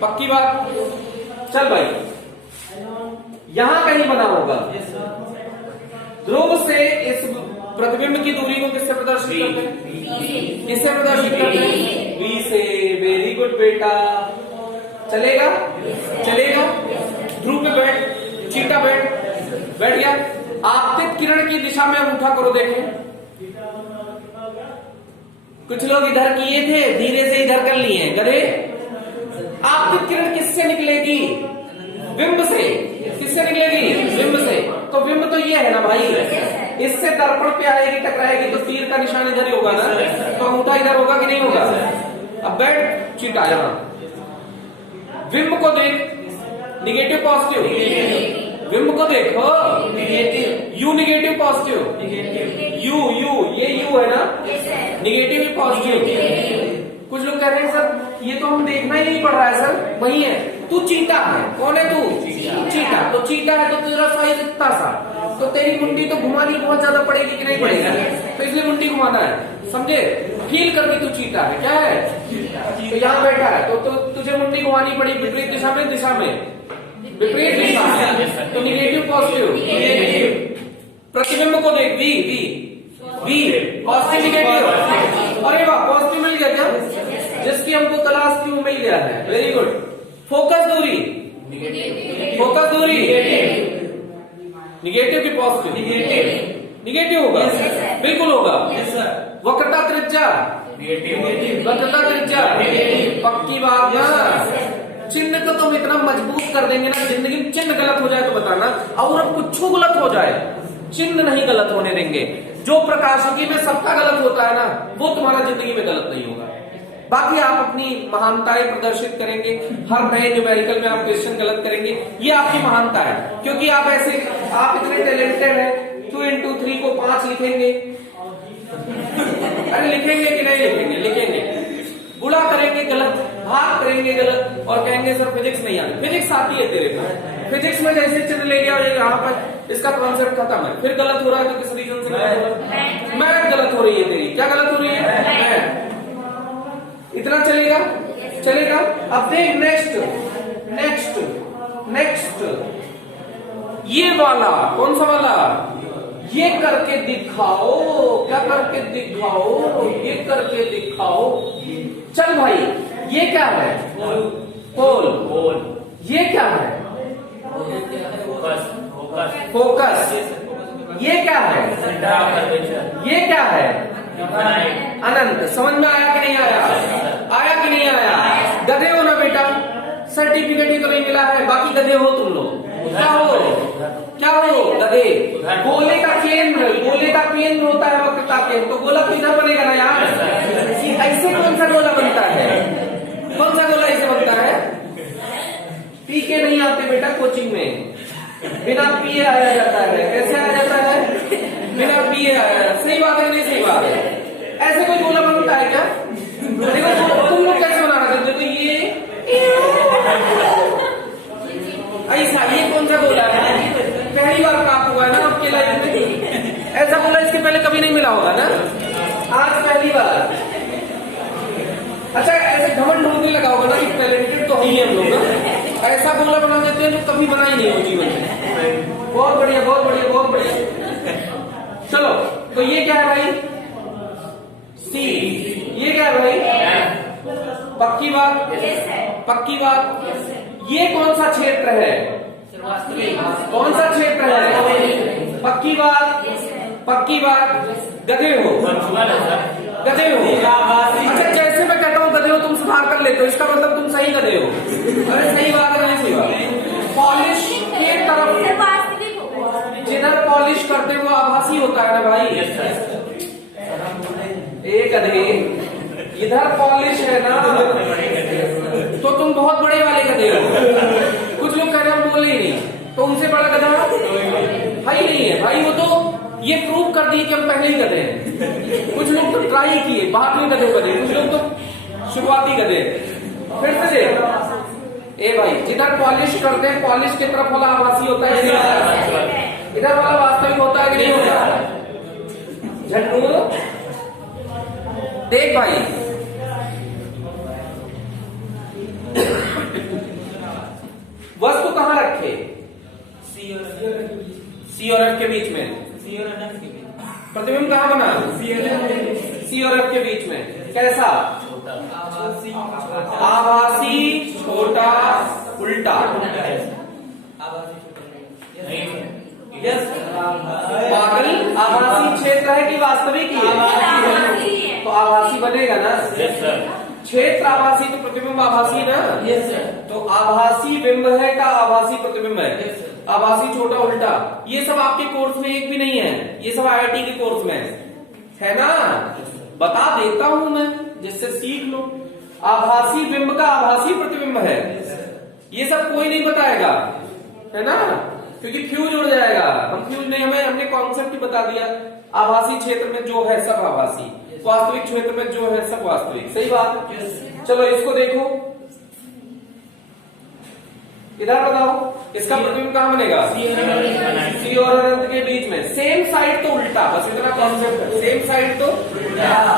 पक्की बात? चल भाई, यहां कहीं बना होगा। ध्रुव से इस प्रतिबिंब की दूरी को किससे प्रदर्शित करते हैं? किससे प्रदर्शित करते हैं? वी से। वेरी गुड बेटा। चलेगा? चलेगा? ध्रुव पे बैठ, चीटा बैठ गया। आपतित किरण की दिशा में अंगूठा करो, देखें। कुछ लोग इधर किए थे, धीरे से इधर कर लिए गधे। आपतित किरण किससे निकलेगी? बिंब से। किससे निकलेगी? बिंब से। तो बिंब तो ये है ना भाई, इससे दर्पण पे आएगी, टकराएगी, तो तीर का निशान इधर ही होगा ना, तो अंगूठा इधर होगा कि नहीं होगा? अब बैठ चीटा यहां। बिंब को देख, निगेटिव पॉजिटिव। बिंब को देखो, यू निगेटिव पॉजिटिव, यू ये यू है ना, निगेटिव ही पॉजिटिव। कुछ लोग कह रहे हैं सर ये तो हम देखना ही नहीं पड़ रहा है सर, वही है। तू चीटा है। कौन है तू? चीटा। तो चीटा है तो तेरा साइज इतना सा, तो तेरी मुंडी तो घुमानी बहुत ज्यादा पड़ेगी कि नहीं पड़ेगी? तो इसलिए मुंडी घुमाना है, समझे? फील करके तू चीटा है। क्या है? तो यहाँ बैठा है तो तुझे मुंडी घुमानी पड़ी विपरीत दिशा में, विपरीत दिशा में। तो निगेटिव पॉजिटिव। प्रतिबिंब को देख, वी पॉजिटिव निगेटिव। अरे वाह, पॉजिटिव मिल गया क्या? जिसकी हमको तलाश थी वो मिल गया है। Very good. फोकस दूरी, फोकस दूरी निगेटिव की पॉजिटिव? निगेटिव होगा, बिल्कुल होगा। वक्रता त्रिज्या, वक्रता त्रिज्या पक्की बात ना। चिन्ह को तुम इतना मजबूत कर देंगे ना, जिंदगी में चिन्ह गलत हो जाए तो बताना, और अब कुछ गलत हो जाए, चिन्ह नहीं गलत होने देंगे। जो प्रकाशिकी में सबका गलत होता है ना, वो तुम्हारा जिंदगी में गलत नहीं होगा। बाकी आप अपनी महानताएं प्रदर्शित करेंगे, हर नए न्यूमेरिकल में आप क्वेश्चन गलत करेंगे, ये आपकी महानता है। क्योंकि आप इतने टैलेंटेड हैं, 2 into 3 को 5 लिखेंगे। अरे लिखेंगे कि नहीं लिखेंगे? लिखेंगे। गुणा करेंगे गलत, भाग करेंगे गलत, और कहेंगे सर फिजिक्स नहीं आती। फिजिक्स आती है तेरे को। फिजिक्स में जैसे चिन्ह ले गया यहाँ पर, इसका कॉन्सेप्ट खत्म है। फिर गलत हो रहा है तो किस रीजन से गलत हो रहा है? मैथ गलत हो रही है तेरी। क्या गलत हो रही है? इतना चलेगा? चलेगा। अब देख नेक्स्ट, ये वाला कौन सा वाला? ये करके दिखाओ। क्या करके दिखाओ? ये करके दिखाओ। चल भाई, ये क्या है? पोल। ये क्या है? फोकस। ये क्या है? ये क्या है? अनंत। समझ में आया कि नहीं आया? आया कि नहीं आया? गधे हो ना बेटा, सर्टिफिकेट ही तो नहीं मिला है, बाकी गधे हो तुम लोग। क्या हो? गधे। गोले का केंद्र होता है वक्रता के, तो गोला तो इधर बनेगा ना यार। ऐसे कौन सा गोला बनता है? कौन सा गोला ऐसे बनता है? पी के नहीं आते बेटा कोचिंग में, बिना पिए आया जाता है। कैसे आया जाता है? बिना पिए आया। सही बात है नहीं? सही बात है। ऐसे कोई गोला बनता है क्या? देखो तुम लोग कैसे बना रहे थे? देखो ये ऐसा, ये कौन सा गोला है? पहली बार प्राप्त हुआ है ना आपके लाइफ में? ऐसा गोला इसके पहले कभी नहीं मिला होगा ना, आज पहली बार। अच्छा, ऐसे घमंड ढूंढने लगा होगा ना कि टैलेंटेड तो ही हम लोग ना, ऐसा गोला बना देते हैं जो कभी बना ही नहीं हो जीवन में। बहुत बढ़िया, बहुत बढ़िया, बहुत बढ़िया। चलो, तो ये क्या है भाई? सी। ये क्या है भाई? पक्की बात? पक्की बात? ये कौन सा क्षेत्र है? कौन सा क्षेत्र है? पक्की बात? पक्की बात? गधे हो, गधे हो। अच्छा, जैसे मैं कहता हूँ गधे हो, तुम सुधार कर लेते हो, इसका मतलब तुम सही गधे हो। अरे सही बात है, नहीं सही बात? पॉलिश के तरफ, जिधर पॉलिश करते हो आभासी होता है ना भाई। एक गधे, इधर पॉलिश है ना, तो तुम बहुत बड़े वाले गधे हो। कुछ लोग कह रहे हम बोले ही नहीं, तो उनसे बड़ा गधा भाई नहीं है भाई। वो तो ये प्रूव कर दिए कि हम पहले ही गधे हैं। कुछ लोग तो ट्राई किए, बाद में गधे बने, कुछ लोग तो शुरुआती गधे। फिर से देख, ए भाई जिधर पॉलिश करते हैं, पॉलिश की तरफ वाला आभासी होता है, इधर वाला वास्तविक होता है कि नहीं होता? झट्टू देख भाई, वस्तु कहाँ रखे? सी और एफ के बीच में। प्रतिबिंब कहाँ बना? सी और एफ के बीच में। कैसा? आभासी छोटा उल्टा। पागल, आभासी क्षेत्र है कि वास्तविक ही है? तो आभासी बनेगा ना। क्षेत्र आभासी तो प्रतिबिंब आभासी ना। तो आभासी बिंब है का आभासी प्रतिबिंब है। आभासी छोटा उल्टा, ये सब आपके कोर्स में एक भी नहीं है, ये सब आईआईटी के कोर्स में है ना। बता देता हूं मैं, जिससे सीख लो। आभासी बिंब का आभासी प्रतिबिंब है, ये सब कोई नहीं बताएगा, है ना, क्योंकि फ्यूज उड़ जाएगा। हम फ्यूज नहीं, हमने कॉन्सेप्ट ही बता दिया। आभासी क्षेत्र में जो है सब आभासी, वास्तविक क्षेत्र में जो है सब वास्तविक। सही बात। चलो इसको देखो, इधर बताओ इसका प्रतिबिंब कहाँ बनेगा? सी और अनंत के बीच में। सेम साइड तो उल्टा, बस इतना कॉन्सेप्ट है। सेम साइड तो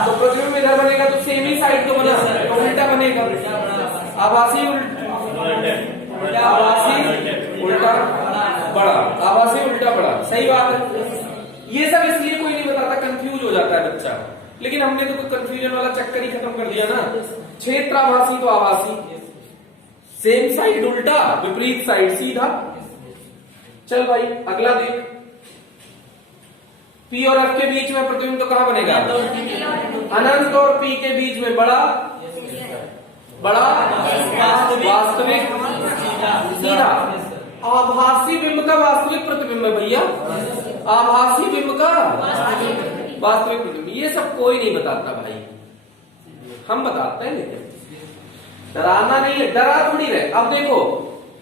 प्रतिबिंब इधर बनेगा तो सेम ही साइड तो बना, तो उल्टा बनेगा। आभासी आभासी उल्टा बड़ा, आभासी उल्टा बड़ा। सही बात है। ये सब इसलिए कोई नहीं बताता, कंफ्यूज हो जाता है बच्चा, लेकिन हमने तो कंफ्यूजन वाला चक्कर ही खत्म कर दिया ना। क्षेत्र आभासी तो आभासी, सेम साइड उल्टा, विपरीत साइड सीधा। चल भाई अगला देख, पी और एफ के बीच में प्रतिबिंब तो कहां बनेगा? अनंत और पी के बीच में बड़ा वास्तविक सीधा। आभासी बिंब का वास्तविक प्रतिबिंब है भैया, आभासी बिंब का वास्तविक प्रतिबिंब। ये सब कोई नहीं बताता भाई, हम बताते हैं। लेकिन डराना नहीं है, डरा थोड़ी रहे। अब देखो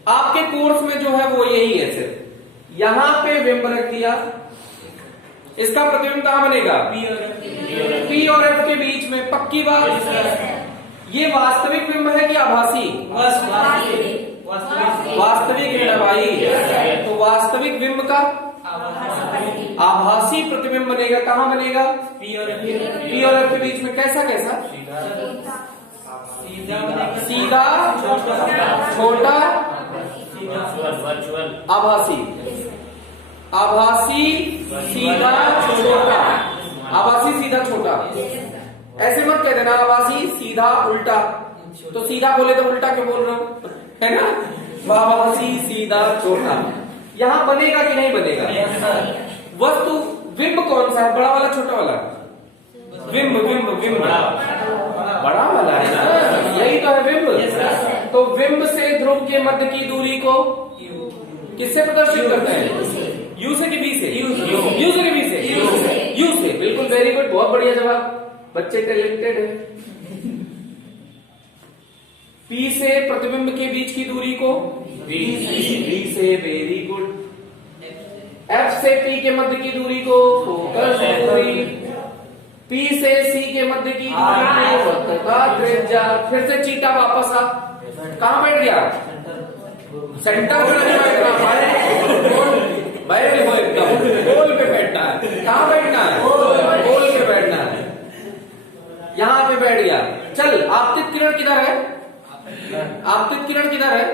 आपके कोर्स में जो है वो यही है, सिर्फ यहां पे बिंब रख दिया, इसका प्रतिबिंब कहां बनेगा? पी और एफ के बीच में। पक्की बात। ये वास्तविक बिंब है कि आभासी? वास्तविक है भाई। तो वास्तविक बिंब का आभासी प्रतिबिंब बनेगा, कहां बनेगा? पी और एफ के बीच में। कैसा कैसा? सीधा छोटा आभासी, आभासी सीधा छोटा, आभासी सीधा छोटा। ऐसे मत कह देना आभासी सीधा उल्टा, तो सीधा बोले तो उल्टा क्यों बोल रहा हूं, है ना। आभासी सीधा छोटा यहां बनेगा कि नहीं बनेगा? वस्तु बिंब कौन सा है? बड़ा वाला छोटा वाला? बिंब बिंब बिंब बड़ा वाला है ना, यही तो है बिंब। तो बिंब से ध्रुव के मध्य की दूरी को किससे प्रदर्शित करते हैं? यू से कि बी से? यू से कि बी से? यू से। बिल्कुल, वेरी गुड, बहुत बढ़िया जवाब, बच्चे टैलेंटेड है। पी से प्रतिबिंब के बीच की दूरी को बी से, वेरी गुड। एफ से पी के मध्य की दूरी को फोकस दूरी। पी से सी के मध्य की दूरी को त्रिज्या। फिर से चीटा वापस आ, कहां बैठ गया? सेंटर पे बैठना, बैठ हो एकदम गोल पे बैठना है। कहां बैठना है? गोल पे बैठना है, यहां पे बैठ गया। चल आपतित किरण किधर है? आपतित किरण किधर है?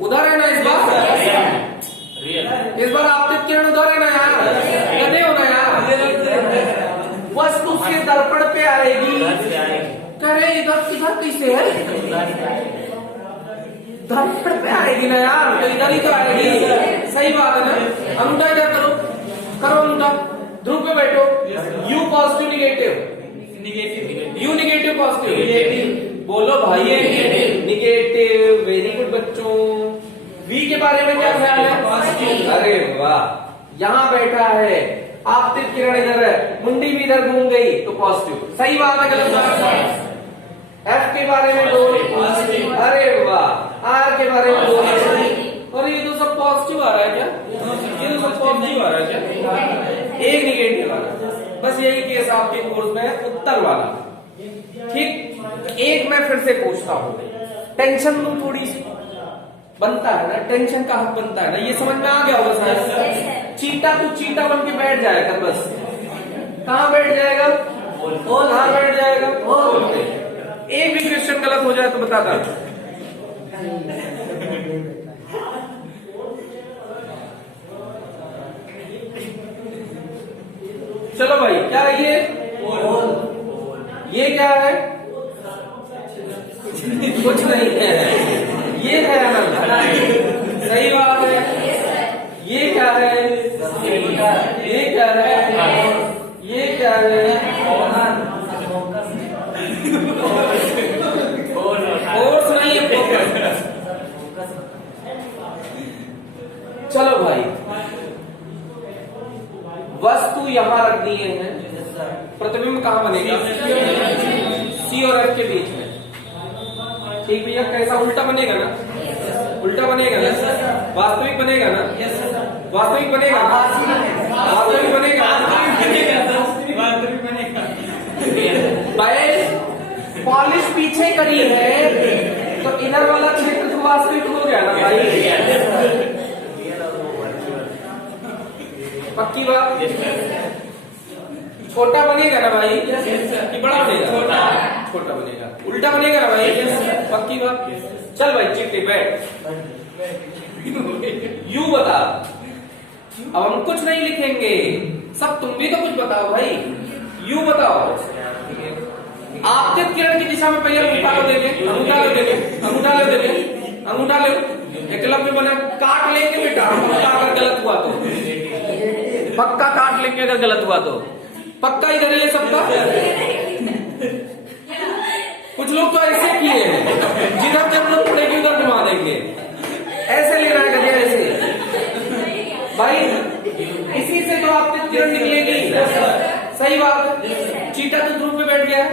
उधर है ना इस बार? इस बार आपतित किरण उधर है ना यार, गधे हो ना यार। वस्तु उसके दर्पण पे आएगी, करे इधर इधर कैसे है? दर्पण पे आएगी ना यार, तो इधर ही तो आएगी। सही बात है ना। अंगूठा क्या करो, करो अंगूठा, ध्रुव पे बैठो। You positive negative, you negative positive, बोलो भाई निगेटिव। वेरी गुड बच्चों। वी के बारे में क्या ख्याल है? अरे वाह, यहाँ बैठा है, आपतित किरण इधर है, मुंडी भी इधर घूम गई तो पॉजिटिव। सही बात है गलत बात है? एफ के बारे में बोल, अरे वाह। आर के बारे में बोल, और ये तो सब पॉजिटिव आ रहा है क्या? ये तो सब पॉजिटिव आ रहा है क्या? एक निगेटिव आ रहा है। बस यही केस आपके कोर्स में है, उत्तर वाला। ठीक, एक मैं फिर से पूछता हूँ, टेंशन तो थोड़ी सी बनता है ना, टेंशन का हक बनता है ना, ये समझ में आ गया होगा शायद। चीटा तू चीटा बन के बैठ जाएगा बस। कहाँ बैठ जाएगा? कहाँ बैठ जाएगा? एक भी क्वेश्चन गलत हो जाए तो बता दो। चलो भाई, क्या है ये क्या है? कुछ नहीं है, ये है अनंत। सही बात है। ये क्या है? ये क्या है? ये क्या है? फोर्स नहीं है, फोकस। चलो भाई, वस्तु यहां रख दिए हैं, प्रतिबिंब कहां बनेगा? सी और एफ के बीच में। ठीक भैया, कैसा? उल्टा बनेगा ना? उल्टा बनेगा ना? वास्तविक बनेगा ना? वास्तविक बनेगा? वास्तविक बनेगा? वास्तविक बनेगा। भाई पॉलिश पीछे करी है तो इधर वाला क्षेत्र तो वास्तविक हो गया ना भाई? पक्की बात? छोटा बनेगा ना भाई कि बड़ा बनेगा? छोटा बनेगा। उल्टा बनेगा ना भाई? पक्की बात? चल भाई चिट्ठी बैठ, यू बता। अब हम कुछ नहीं लिखेंगे, सब तुम भी तो कुछ बताओ भाई। यू बताओ। आपतित किरण की दिशा में पहले अंगूठा लो देखे, अंगूठा लो देखे, अंगूठा लो देखे, अंगूठा लो। एकलव्य बना, काट लेंगे बेटा अगर गलत हुआ तो, पक्का काट लेंगे अगर गलत हुआ तो। पक्का इधर है सबका? कुछ लोग तो ऐसे किए हैं, जिधर जरूरत पड़ेगी उधर घुमा देंगे। ऐसे लेना है गया, ऐसे भाई, इसी से तो आपतित किरण निकलेगी। सही बात। चीटा तो ध्रुव पे बैठ गया।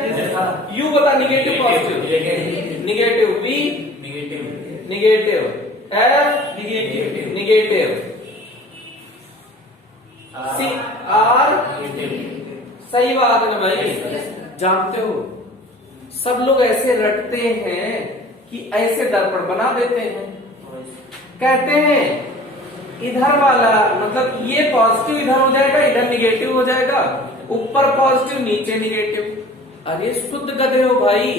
यू बता, negative positive? Negative. B negative. F negative. C R. सही बात है ना भाई? जानते हो सब लोग ऐसे रटते हैं कि ऐसे दर्पण बना देते हैं, कहते हैं इधर वाला मतलब ये पॉजिटिव इधर हो जाएगा, इधर निगेटिव हो जाएगा, ऊपर पॉजिटिव नीचे निगेटिव। अरे शुद्ध गधे हो भाई,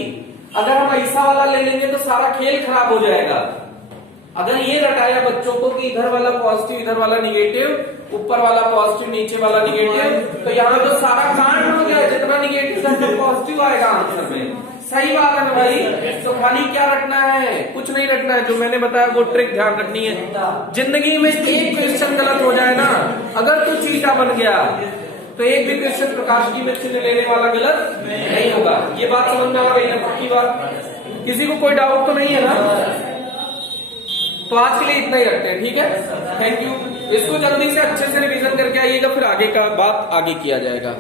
अगर हम ऐसा वाला ले लेंगे तो सारा खेल खराब हो जाएगा। अगर ये रटाया बच्चों को कि इधर वाला पॉजिटिव इधर वाला निगेटिव, ऊपर वाला पॉजिटिव नीचे वाला निगेटिव, तो यहाँ तो सारा कांड हो गया, जितना निगेटिव था पॉजिटिव आएगा आंसर में। सही बात है ना भाई? तो खाली क्या रखना है? कुछ नहीं रखना है, जो मैंने बताया वो ट्रिक ध्यान रखनी है। जिंदगी में एक क्वेश्चन गलत हो जाए ना, अगर तू चीटा बन गया तो एक भी क्वेश्चन प्रकाश की में चिन्ह लेने वाला गलत नहीं होगा। ये बात समझ में आ गई ना? पक्की बात? किसी को कोई डाउट तो नहीं है ना? तो आज के लिए इतना ही रखते हैं, ठीक है? Thank you. इसको जल्दी से अच्छे से रिवीजन करके आइएगा, फिर आगे का बात आगे किया जाएगा।